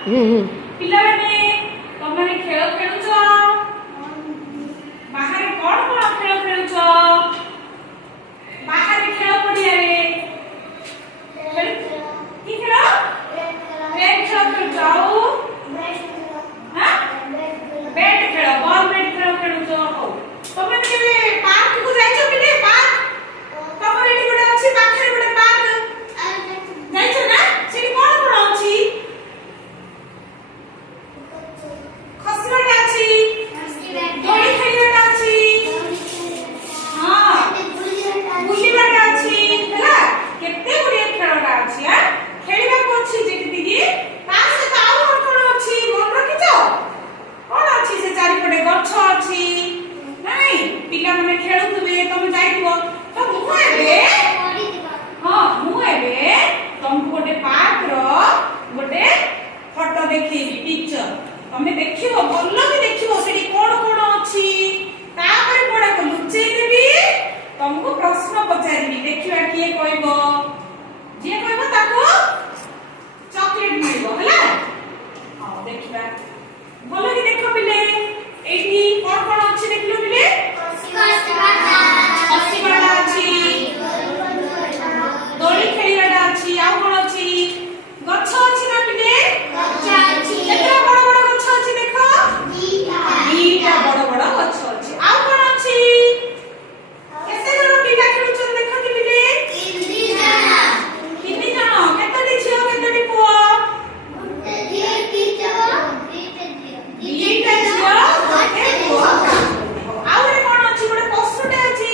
ପିଲାମାନେ ତମମାନେ ଖେଳ ଖେଳୁଛ? ବାହାରେ କଣ କଣ ଖେଳ ଖେଳୁଛ? ବାହାରେ ଖେଳ ପଡ଼ିଆରେ କି ଖେଳ? ବ୍ୟାଟ୍ ଖେଳ ଖେଳୁଛ? ଆଉ ବ୍ୟାଟ୍ ଖେଳ, ବଲ୍ ବ୍ୟାଟ୍ ଖେଳ ଖେଳୁଛ? ହଉ, ତମେ କେବେ ପାର୍କକୁ ଯାଇଛ? ପିଲେ ପାର୍କ ତମର ଏଠି ଗୋଟେ ଅଛି, ପାଖରେ ଗୋଟେ ପାର୍କ ଯାଇଛ ନା? ସେଠି କଣ କଣ ଅଛି? ଖସିବାଟା ଅଛି, ଦୋଳି ଖେଳିବାଟା ଅଛି, ହଁ ବୁଲିବାଟା ଅଛି, ହେଲା କେତେ ଗୁଡ଼ିଏ ଖେଳଟା ଅଛି। ଖେଳିବାକୁ ଅଛି ଯେତିକି, ତା ସହିତ ଆଉ କଣ କଣ ଅଛି ମନେ ରଖିଛ? କଣ ଅଛି ସେ ଚାରିପଟେ? ଗଛ ଅଛି ନାଇଁ? ପିଲାମାନେ ଖେଳୁଥିବେ, ତମେ ଯାଇଥିବ। ତ ମୁଁ ଏବେ ତମକୁ ଗୋଟେ ପାର୍କର ଗୋଟେ ଫଟୋ ଦେଖେଇବି, ପିକ୍ଚର। ତମେ ଦେଖିବ, ଭଲ କି ଦେଖିବ ସେଠି କଣ କଣ ଅଛି। ତାପରେ କୋଡ଼ାକୁ ଲୁଚେଇ ଦେବି, ତମକୁ ପ୍ରଶ୍ନ ପଚାରିବି। ଦେଖିବା କିଏ କହିବ, ଯିଏ କହିବ ତାକୁ ଚକୋଲେଟ ମିଳିବ, ହେଲା? ହଁ, ଦେଖିବା ଭଲ କି ଦେଖ ପିଲେ। ଏଇଠି କଣ କଣ ଅଛି ଦେଖିଲ ପିଲେ? ହସିବାଟା ଅଛି, ଦୋଳି ଖେଳିବାଟା ଅଛି, ଆଉ କଣ ଅଛି? ଗଛ ଅଛି ନା ପିଲେ? କେତେଟା ବଡ ବଡ ଗଛ ଅଛି ଦେଖ? ଦିଟା ବଡ ବଡ ଗଛ ଅଛି। ଆଉ କଣ ଅଛି? କେତେ ଜଣ ପିଲା ଖେଳୁଛନ୍ତି ଦେଖନ୍ତି ପିଲେ? 3 ଜଣ। କେତୋଟି ଝିଅ କେତୋଟି ପୁଅ? ଦିଟା ଝିଅ ଗୋଟେ ପୁଅ। ଆଉ ଗୋଟେ କଣ ଅଛି? ଗୋଟେ ପଶୁଟେ ଅଛି।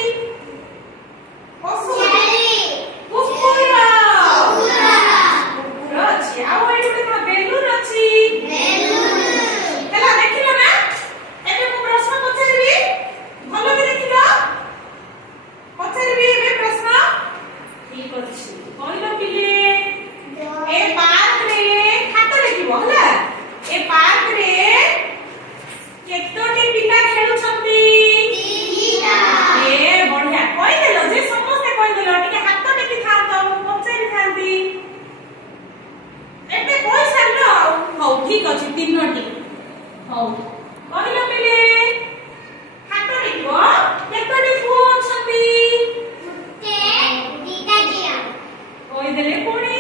ପଶୁ କୁକୁର ଅଛି। ଆଉ ଏଠି ଗୋଟେ କଣ ବେଲୁନ ଅଛି। ହେଲା, ଦେଖିଲ ନା? ଏବେ ମୁଁ ପ୍ରଶ୍ନ ପଚାରିବି, ଭଲ କି ଦେଖିଲ। ପଚାରିବି ଏବେ ପ୍ରଶ୍ନ। ଠିକ ଅଛି, କହିଲ ପିଲେ। ଏ ପାର୍କରେ ହାତ ଦେଖିବ, ହେଲା? ଏ ପାର୍କରେ କେତୋଟି ପିଲା ଖେଳୁଛନ୍ତି? ଏ ବଢିଆ କହିଦେଲ ଯେ, ସମସ୍ତେ କହିଦେଲ। ଟିକେ ହାତ ଦେଖିଥାନ୍ତ, ମୁଁ ପଚାରିଥାନ୍ତି। ଏବେ କହିସାରିଲ ଆଉ। ହଉ ଠିକ ଅଛି, 3ଟି। ହଉ, କହିଲ ପିଲେ। ହାତ ଦେଖିବ, କେତୋଟି ପୁଅ ଅଛନ୍ତି? କହିଦେଲେ ପୁଣି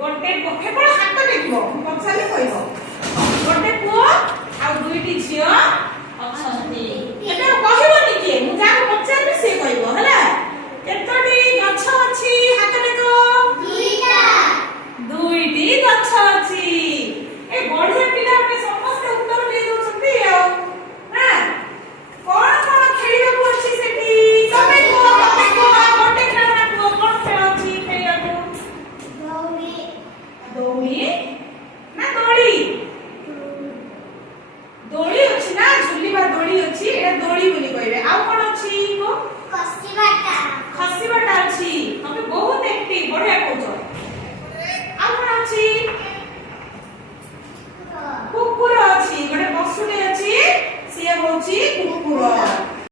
ଗୋଟେ କେବଳ ହାତ ଦେଖିବ, ପଚାରିଲେ କହିବ। ଗୋଟେ ପୁଅ ଆଉ 2ଟି ଝିଅ ଅଛନ୍ତି। ଏବେ କହିବନି କିଏ, ମୁଁ ଯାହାକୁ ପଚାରିବି ସେ କହିବ, ହେଲା? କେତୋଟି ଗଛ ଅଛି? ହାତ ଦେଖ। 2ଟି ଗଛ ଅଛି। ଏ ବଢିଆ ପିଲାମାନେ ସମସ୍ତେ ଉତ୍ତର ଦେଇ ଦଉଛନ୍ତି ଆଉ। ନା କଣ କଣ ଖେଳିବାକୁ ଅଛି ସେଠି? ତମେ କୁହ, ଗୋଟେ ଖେଳ ନା କୁହ, କଣ ଖେଳ ଅଛି ଖେଳିବାକୁ? ଦଉଡ଼ି ନା ଦୋଳି? ଦୋଳି ଅଛି ନା, ଝୁଲିବା ଦୋଳି ଅଛି, ଏଟା ଦୋଳି ବୋଲି କହିବେ। ଆଉ କଣ ଅଛି? ଖସିବାଟା